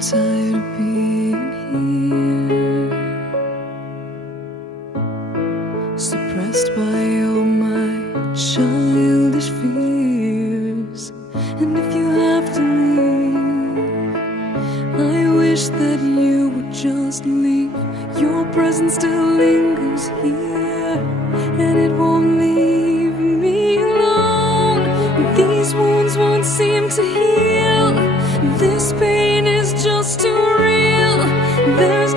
tired of being here, suppressed by all my childish fears. And if you have to leave, I wish that you would just leave. Your presence still lingers here, and it won't leave me alone. These wounds won't seem to heal. This pain is just too real. There's